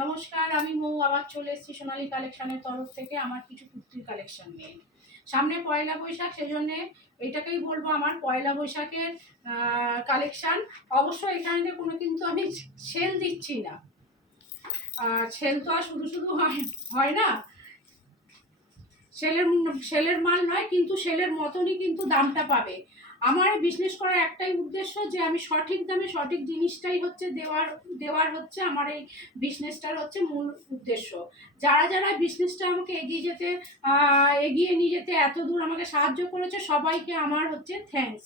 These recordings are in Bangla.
নমস্কার, আমি মৌ, আবার চলে এসেছি সোনালী কালেকশনের তরফ থেকে আমার কিছু কুর্তির কালেকশন নিয়ে। সামনে পয়লা বৈশাখ, সেজন্যে এটাকেই বলব আমার পয়লা বৈশাখের কালেকশন। অবশ্য এখানে কোনো কিন্তু আমি সেল দিচ্ছি না। আর সেল তো আর শুধু শুধু হয় হয় না। সেলের সেলের মাল নয়, কিন্তু সেলের মতনই কিন্তু দামটা পাবে। আমার বিজনেস করার একটাই উদ্দেশ্য যে আমি সঠিক দামে সঠিক জিনিসটাই হচ্ছে দেওয়ার দেওয়ার হচ্ছে আমার এই বিজনেসটার হচ্ছে মূল উদ্দেশ্য। যারা যারা বিজনেসটা আমাকে এগিয়ে যেতে এগিয়ে নিয়ে যেতে এত দূর আমাকে সাহায্য করেছে, সবাইকে আমার হচ্ছে থ্যাঙ্কস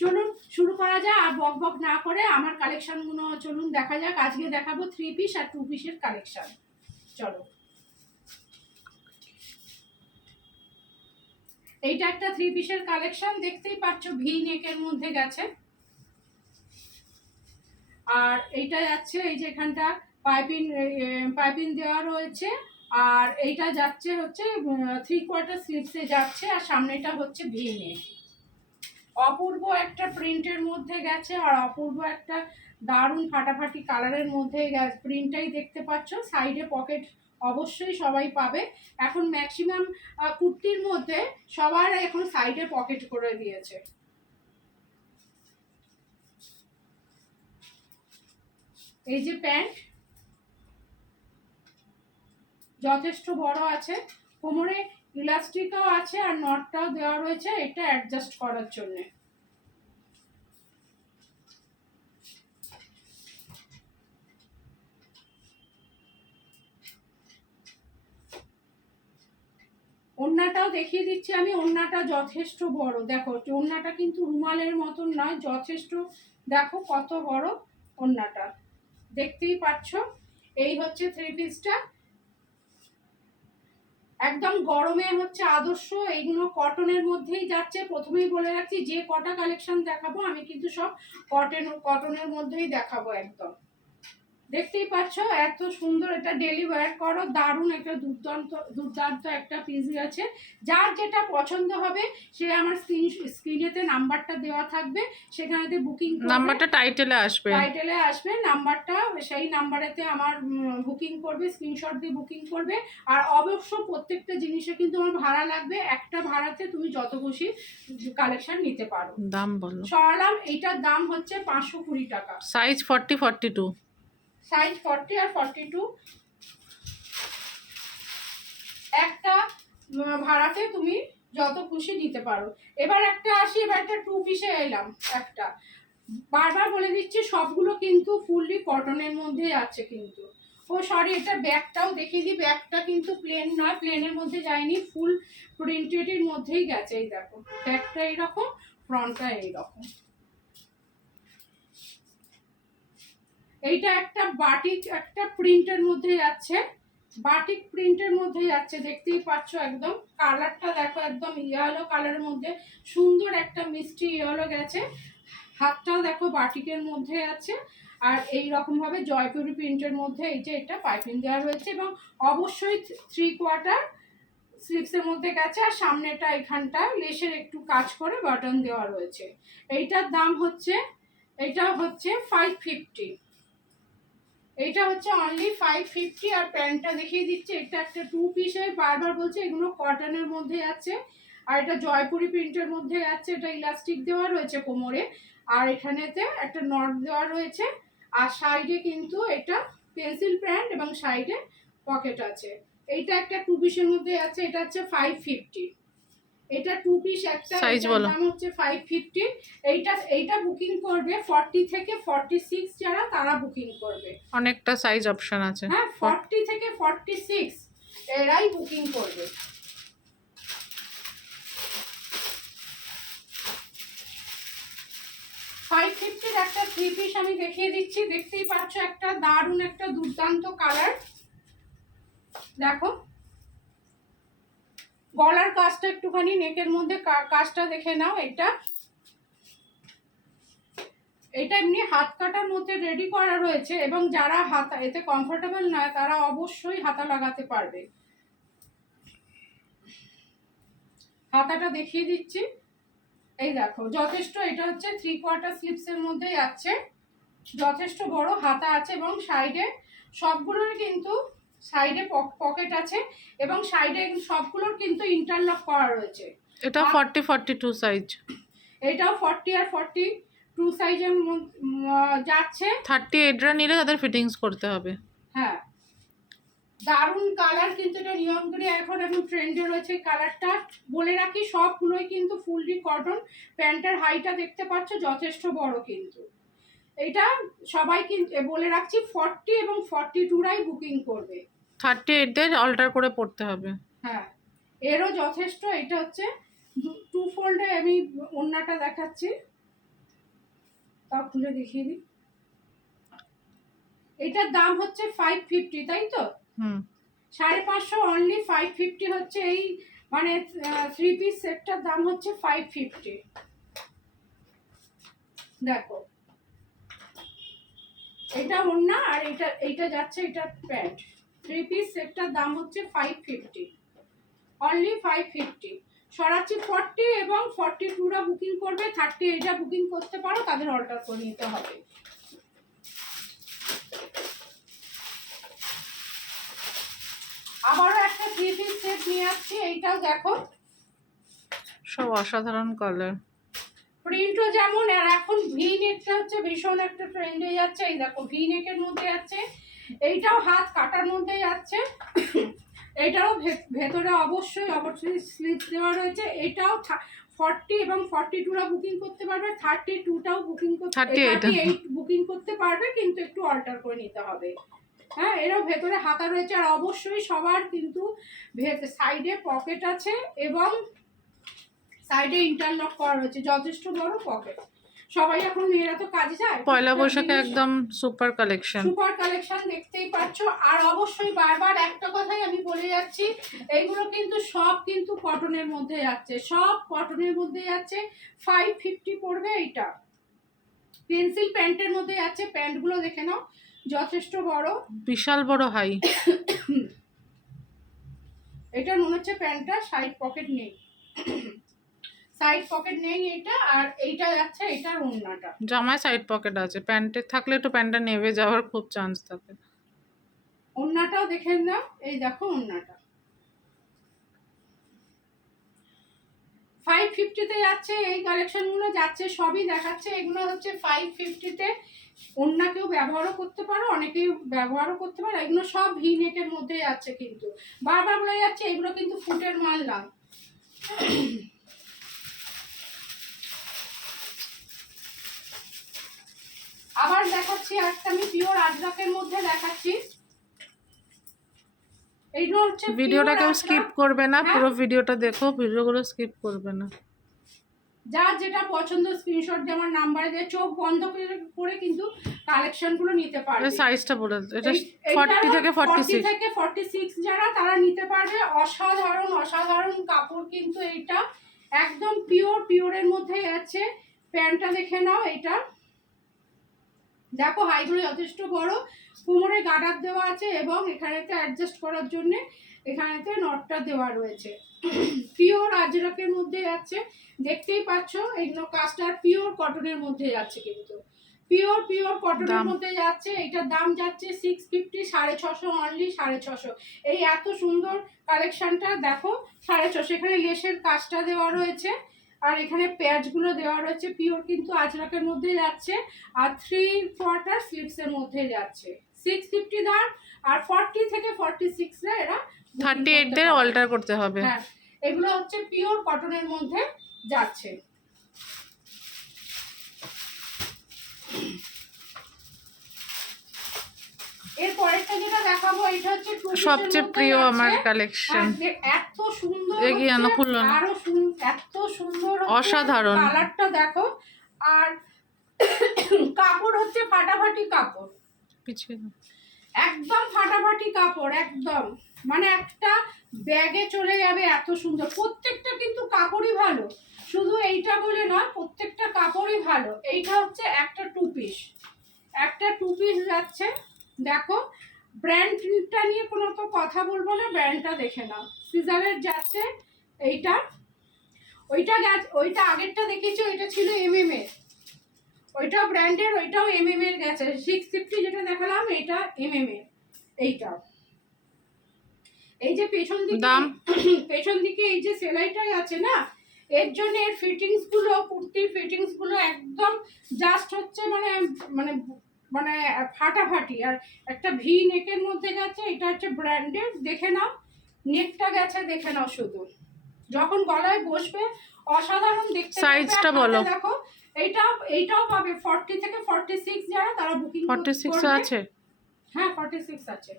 চলুন, শুরু করা যাক আর বক বক না করে আমার কালেকশনগুলো চলুন দেখা যাক। আজকে দেখাবো থ্রি পিস আর টু পিসের কালেকশন চলো। এইটা একটা থ্রি পিসের কালেকশন দেখতেই পাচ্ছ ভি নেকের মধ্যে গেছে। আর এইটা যাচ্ছে, এই যে এখানটা পাইপিং পাইপিং দেওয়া রয়েছে। আর এইটা যাচ্ছে হচ্ছে থ্রি কোয়ার্টার স্লিপসে যাচ্ছে, আর সামনেটা হচ্ছে ভি নেক অপূর্ব একটা প্রিন্টের মধ্যে গেছে, আর অপূর্ব একটা দারুণ ফাটাফাটি কালারের মধ্যে প্রিন্টটাই দেখতে পাচ্ছ সাইডে পকেট অবশ্যই সবাই পাবে। এখন ম্যাক্সিমাম কুর্তির মধ্যে সবার এখন সাইডে পকেট করে দিয়েছে। এই যে প্যান্ট, যথেষ্ট বড় আছে। কোমরে ইলাস্টিকও আছে আর নটটাও দেওয়া রয়েছে, এটা অ্যাডজাস্ট করার জন্যে। ওড়নাটাও দেখিয়ে দিচ্ছি আমি, ওড়নাটা যথেষ্ট বড়। দেখো, ওড়নাটা কিন্তু রুমালের মতন নয়, যথেষ্ট। দেখো কত বড় ওড়নাটা। দেখতেই পাচ্ছ? এই হচ্ছে থ্রি পিসটা একদম গরমে হচ্ছে আদর্শ, এইগুলো কটনের মধ্যেই যাচ্ছে। প্রথমেই বলে রাখছি, যে কটা কালেকশন দেখাবো, আমি কিন্তু সব কটন কটনের মধ্যেই দেখাবো একদম। দেখতেই পাচ্ছ এত সুন্দর এটা ডেলি ওয়্যার করো দারুণ একটা দুর্দান্ত দুর্দান্ত একটা পিস আছে। যার যেটা পছন্দ হবে সে আমার স্ক্রিন স্ক্রিনেতে নাম্বারটা দেওয়া থাকবে। সেখানেতে বুকিং নাম্বারটা টাইটেলে আসবে। টাইটেলে আসবে নাম্বারটা সেই নাম্বারেতে আমার বুকিং করবে স্ক্রিনশট দিয়ে বুকিং করবে। আর অবশ্য প্রত্যেকটা জিনিসে কিন্তু আমার ভাড়া লাগবে একটা ভাড়াতে তুমি যত খুশি কালেকশন নিতে পারো। দাম বলো। সরালাম এইটার দাম হচ্ছে পাঁচশো কুড়ি টাকা। Size forty forty two size forty আর ফর্টি টু একটা ভাড়াতে তুমি যত খুশি নিতে পারো। এবার একটা আসি, এবার একটা টু পিসে এলাম, একটা। বারবার বলে দিচ্ছি, সবগুলো কিন্তু ফুললি কটনের মধ্যে আছে কিন্তু। ও সরি এটা ব্যাগটাও দেখিয়ে দিই। ব্যাগটা কিন্তু প্লেন নয় প্লেনের মধ্যে যায়নি ফুল প্রিন্টেডের মধ্যেই গেছে, এই দেখো। ব্যাগটা এইরকম ফ্রন্টটা এইরকম। এইটা একটা বাটিক, একটা প্রিন্টের মধ্যে যাচ্ছে। বাটিক প্রিন্টের মধ্যে যাচ্ছে, দেখতেই পাচ্ছ একদম। কালারটা দেখো, একদম ইয়েলো কালারের মধ্যে। সুন্দর একটা মিষ্টি ইয়েলো গেছে। হাতটাও দেখো বাটিকের মধ্যে আছে। আর এই রকম ভাবে জয়পুরি প্রিন্টের মধ্যে এই যে এটা পাইপিং দেওয়া রয়েছে এবং অবশ্যই থ্রি কোয়ার্টার স্লিপসের মধ্যে গেছে। আর সামনেটা এখানটা লেসের একটু কাজ করে বাটন দেওয়া রয়েছে। এইটার দাম হচ্ছে এটা হচ্ছে ফাইভ ফিফটি এইটা হচ্ছে অনলি ফাইভ ফিফটি আর প্যান্টটা দেখিয়ে দিচ্ছে। এটা একটা টু পিসের বারবার বলছে, এগুলো কটনের মধ্যে আছে। আর এটা জয়পুরি প্রিন্টের মধ্যে আছে, এটা ইলাস্টিক দেওয়া রয়েছে কোমরে। আর এখানেতে একটা নট দেওয়া রয়েছে। আর সাইডে কিন্তু এটা পেন্সিল প্যান্ট এবং সাইডে পকেট আছে। এইটা একটা টু পিসের মধ্যে আছে, এটা হচ্ছে ফাইভ ফিফটি এটা টু পিস একটা সাইজ বলো। দাম হচ্ছে ফাইভ ফিফটি এইটা এইটা বুকিং করবে ফর্টি থেকে ফর্টি সিক্স যারা তারা বুকিং করবে। অনেকটা সাইজ অপশন আছে। হ্যাঁ ফর্টি থেকে ফর্টি সিক্স এরাই বুকিং করবে। ফাইভ ফিফটির একটা থ্রি পিস আমি দেখিয়ে দিচ্ছি। দেখতেই পাচ্ছ একটা দারুণ একটা দুর্দান্ত কালার দেখো। গলার কাজটা একটুখানি নেকের মধ্যে কাজটা দেখে নাও এটা এটা এমনি হাত কাটার মধ্যে রেডি করা রয়েছে এবং যারা হাতা, এতে কমফোর্টেবল নয়, তারা অবশ্যই হাতা লাগাতে পারবে। হাতাটা দেখিয়ে দিচ্ছি। এই দেখো, যথেষ্ট এটা হচ্ছে থ্রি কোয়ার্টার স্লিপসের মধ্যে যাচ্ছে যথেষ্ট বড় হাতা আছে এবং সাইডে সবগুলোর কিন্তু সাইডে পকেট আছে এবং সাইডে সবগুলোর কিন্তু ইন্টারলক করা রয়েছে। এটা ফর্টি ফর্টি টু সাইজ এটাও ফর্টি আর ফর্টি টু সাইজের যাচ্ছে। থার্টি এইটরা নিলে তাদের ফিটিংস করতে হবে। হ্যাঁ। দারুণ কালার কিন্তু এটা নিয়ম করে এখন এখন ট্রেন্ডে রয়েছে কালারটা বলে রাখি সবগুলোই কিন্তু ফুললি কটন প্যান্টের হাইটা দেখতে পাচ্ছ যথেষ্ট বড় কিন্তু। এটা সবাই কিন্তু বলে রাখছি ফর্টি এবং ফর্টি টুরাই বুকিং করবে। থার্টি এইটদের অল্টার করে পড়তে হবে। হ্যাঁ এরও যথেষ্ট এটা হচ্ছে টু ফোল্ডে আমি ওন্নাটা দেখাচ্ছি। তা খুলে দেখিয়ে দিই। এটার দাম হচ্ছে ফাইভ ফিফটি তাই তো? হুম। সাড়ে পাঁচশো অনলি ফাইভ ফিফটি হচ্ছে এই মানে থ্রি পিস সেটটার দাম হচ্ছে ফাইভ ফিফটি দেখো এটা ওড়না আর এটা, এইটা যাচ্ছে, এটা প্যান্ট। থ্রি পিস সেটটার দাম হচ্ছে five fifty only five fifty সরাচ্ছি forty এবং ফর্টি টুরা বুকিং করবে থার্টি এইটা বুকিং করতে পারো, তাদের অর্ডার করে নিতে হবে। আবারও একটা থ্রি পিস সেট নিয়ে আসছি, এইটাও দেখো। সব অসাধারণ কালার প্রিন্টও যেমন আর এখন ভি নেকটা হচ্ছে ভীষণ একটা ট্রেন্ডে যাচ্ছে। এই দেখো ভি নেকের মধ্যে যাচ্ছে এইটাও হাত কাটার মধ্যে যাচ্ছে এটাও ভে- ভেতরে অবশ্যই অবশ্যই স্লিপ দেওয়া রয়েছে। এটাও ফর্টি এবং ফর্টি টুরা বুকিং করতে পারবে থার্টি টুটাও বুকিং করতে 38 এইট বুকিং করতে পারবে কিন্তু একটু অল্টার করে নিতে হবে। হ্যাঁ এরও ভেতরে হাতা রয়েছে আর অবশ্যই সবার কিন্তু সাইডে পকেট আছে এবং সাইডে ইন্টারলক করা রয়েছে যথেষ্ট বড় পকেট সবাই এখন মেয়েরা তো কাজে যায় পয়লা বৈশাখে একদম সুপার কালেকশন সুপার কালেকশন দেখতেই পাচ্ছ। আর অবশ্যই বারবার একটা কথাই আমি বলে যাচ্ছি এগুলো কিন্তু সব কিন্তু কটনের মধ্যে যাচ্ছে। সব কটনের মধ্যে যাচ্ছে ফাইভ ফিফটি পড়বে এইটা। পেন্সিল প্যান্টের মধ্যে যাচ্ছে প্যান্টগুলো দেখে নাও যথেষ্ট বড়। বিশাল বড় হাই এটা মনে হচ্ছে প্যান্টটা সাইড পকেট নেই। সাইড পকেট নেই এটা আর এইটা যাচ্ছে এটার ওড়নাটা। জামায় সাইড পকেট আছে। প্যান্টে থাকলে একটু প্যান্টটা নেমে যাওয়ার খুব চান্স থাকে। ওড়নাটাও দেখে নাও এই দেখো ওড়নাটা। ফাইভ ফিফটিতে যাচ্ছে এই কালেকশনগুলো যাচ্ছে সবই দেখাচ্ছে। এগুলো হচ্ছে ফাইভ ফিফটিতে ওড়না কেউ ব্যবহারও করতে পারো অনেকেই ব্যবহারও করতে পারো। এগুলো সব ভি নেকের মধ্যে যাচ্ছে কিন্তু। বারবার বলে যাচ্ছে এগুলো কিন্তু ফুটের মাল না। আবার দেখাচ্ছি একটা আমি পিওর আজরাকের মধ্যে দেখাচ্ছি। এইগুলো হচ্ছে ভিডিওটা কেউ স্কিপ করবে না হ্যাঁ। পুরো ভিডিওটা দেখো ভিডিওগুলো স্কিপ করবে না। যার যেটা পছন্দ স্ক্রিনশট দিয়ে আমার নাম্বারে দিয়ে চোখ বন্ধ করে কিন্তু কালেকশনগুলো নিতে পারবে। সাইজটা বলে। এটা এই- এইটারও ফর্টি থেকে ফর্টি 40 সিক্স থেকে 46 যারা তারা নিতে পারবে। অসাধারণ অসাধারণ কাপড় কিন্তু এইটা। একদম পিওর পিওরের মধ্যে আছে। প্যান্টটা দেখে নাও এইটা। দেখো হাইগুলো যথেষ্ট বড় কোমরে গার্ডার দেওয়া আছে এবং এখানেতে অ্যাডজাস্ট করার জন্য এখানেতে নটটা দেওয়া রয়েছে। পিওর আজরকের মধ্যে যাচ্ছে দেখতেই পাচ্ছ এগুলো কাস্টার পিওর কটনের মধ্যে যাচ্ছে কিন্তু। পিওর পিওর কটনের মধ্যে যাচ্ছে এটার দাম যাচ্ছে সিক্স ফিফটি সাড়ে ছশো অনলি সাড়ে ছশো এই এত সুন্দর কালেকশনটা দেখো সাড়ে ছশো এখানে লেসের কাজটা দেওয়া রয়েছে। আর এখানে প্যাচগুলো দেওয়া রয়েছে পিওর কিন্তু আচরাকের মধ্যে যাচ্ছে। আর থ্রি কোয়ার্টার স্লিপসের মধ্যে যাচ্ছে। সিক্স ফিফটি দাম আর ফর্টি থেকে ফর্টি সিক্সে এরা থার্টি এইট অল্টার করতে হবে। হ্যাঁ এগুলো হচ্ছে পিওর কটনের মধ্যে যাচ্ছে এর পরেরটা যেটা দেখাবো এটা হচ্ছে two piece এর সবচেয়ে প্রিয় আমার কালেকশন এত সুন্দর এগিয়ে আনো, খুললো না। এত সুন্দর অসাধারণ। কালারটা দেখো। আর কাপড় হচ্ছে ফাটাফাটি কাপড়। পিছিয়ে একদম ফাটাফাটি কাপড় একদম। মানে একটা ব্যাগে চলে যাবে এত সুন্দর। প্রত্যেকটা কিন্তু কাপড়ই ভালো। শুধু এইটা বলে নয় প্রত্যেকটা কাপড়ই ভালো। এইটা হচ্ছে একটা টু পিস একটা টু পিস যাচ্ছে। দেখো ব্র্যান্ডটা নিয়ে কোনো তো কথা বলব না ব্র্যান্ডটা দেখে নাও। সিজারের যাচ্ছে এইটা ওইটা গেছে ওইটা আগেরটা দেখেছি? ওইটা ছিল এমএম এর ওইটাও ব্র্যান্ডের ওইটাও এম এম এর গেছে। সিক্স ফিফটি যেটা দেখালাম এটা এম এম এর এইটা। এই যে পেছন দিকে দাম? পেছন দিকে এই যে সেলাইটাই আছে না এর জন্য এর ফিটিংসগুলো কুর্তির ফিটিংসগুলো একদম জাস্ট হচ্ছে মানে মানে মানে ফাটাফাটি। আর একটা ভি নেকের মধ্যে গেছে এটা হচ্ছে ব্র্যান্ডেড দেখে নাও। নেকটা গেছে দেখে নাও শুধু। যখন গলায় বসবে অসাধারণ দেখতে লাগবে। Size টা আর হাতে বলো। দেখো এইটা এইটাও পাবে। ফর্টি থেকে ফর্টি সিক্স যারা তারা বুকিং ফর্টি সিক্স আছে? হ্যাঁ ফর্টি সিক্স আছে।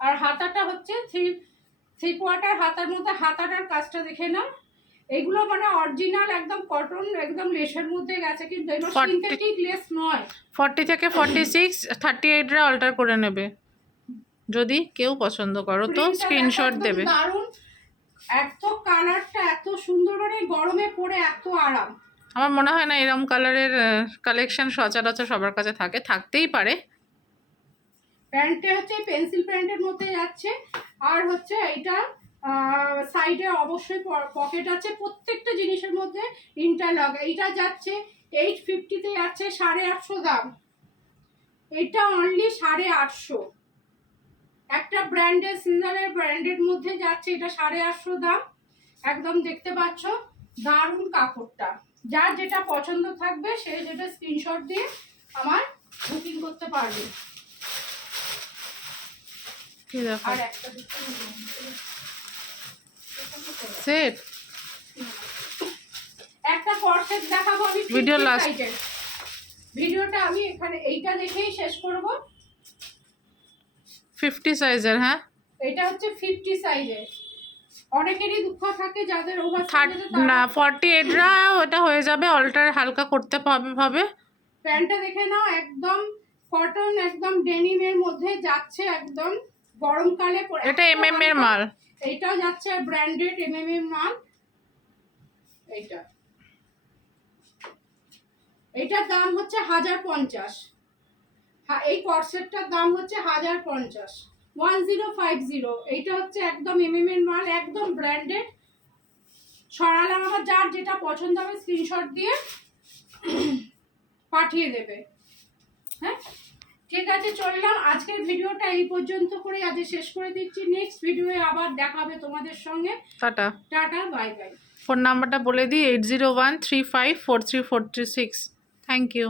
আর হাতাটা হচ্ছে থ্রি থ্রি কোয়ার্টার হাতার মধ্যে হাতাটার কাজটা দেখে নাও। এগুলো মানে অরিজিনাল একদম কটন একদম লেসের মধ্যে গেছে কিন্তু এগুলো সিনথেটিক লেস নয়? ফর্টি থেকে ফর্টি সিক্স থার্টি এইটরা অল্টার করে নেবে। যদি কেউ পছন্দ করো তো স্ক্রিনশট দেবে। দারুণ। এত কালারটা এত সুন্দর মানে গরমে পরে এত আরাম। আমার মনে হয় না এরকম কালারের কালেকশন সচরাচর সবার কাছে থাকে থাকতেই পারে। প্যান্টটা হচ্ছে পেন্সিল প্যান্টের মধ্যে যাচ্ছে। আর হচ্ছে এইটা সাইডে অবশ্যই পকেট আছে। প্রত্যেকটা জিনিসের মধ্যে ইন্টারলক এইটা যাচ্ছে এইট ফিফটিতে যাচ্ছে সাড়ে আটশো দাম। এটা অনলি সাড়ে আটশো। একটা ব্র্যান্ডের সিজনের ব্র্যান্ডের মধ্যে যাচ্ছে এটা সাড়ে আটশো দাম। একদম দেখতে পাচ্ছ দারুণ কাপড়টা। যার যেটা পছন্দ থাকবে সে যেটা স্ক্রিনশট দিয়ে আমার বুকিং করতে পারবে। আর একটা সেট একটা পরসেট দেখাবো আমি Video 50 ভিডিওটা আমি এখানে এইটা দেখেই শেষ করব। ফিফটি সাইজের হ্যাঁ? এটা হচ্ছে ফিফটি সাইজের অনেকেরই দুঃখ থাকে যাদের ওভার না ফর্টি এইটরা ওটা হয়ে যাবে অল্টার হালকা করতে পাবে ভাবে। প্যান্টটা দেখে নাও একদম কটন একদম ডেনিমের মধ্যে যাচ্ছে একদম গরমকালে এটা এম এম এর মাল। এইটাও যাচ্ছে ব্র্যান্ডেড এম এম এর মাল। এইটা। এইটার দাম হচ্ছে হাজার পঞ্চাশ। এই কর্সেটটার দাম হচ্ছে হাজার পঞ্চাশ। One zero five zero. এইটা হচ্ছে একদম এম এম এর মাল, একদম ব্র্যান্ডেড সরালাম আমার যার যেটা পছন্দ হবে স্ক্রিনশট দিয়ে পাঠিয়ে দেবে। হ্যাঁ? ঠিক আছে চললাম। আজকের ভিডিওটা এই পর্যন্ত করে আজ শেষ করে দিচ্ছি। নেক্সট ভিডিওয়ে আবার দেখা হবে তোমাদের সঙ্গে। Tata. Tata bye bye phone নাম্বারটা বলে দিই eight zero one three five four three four three six thank you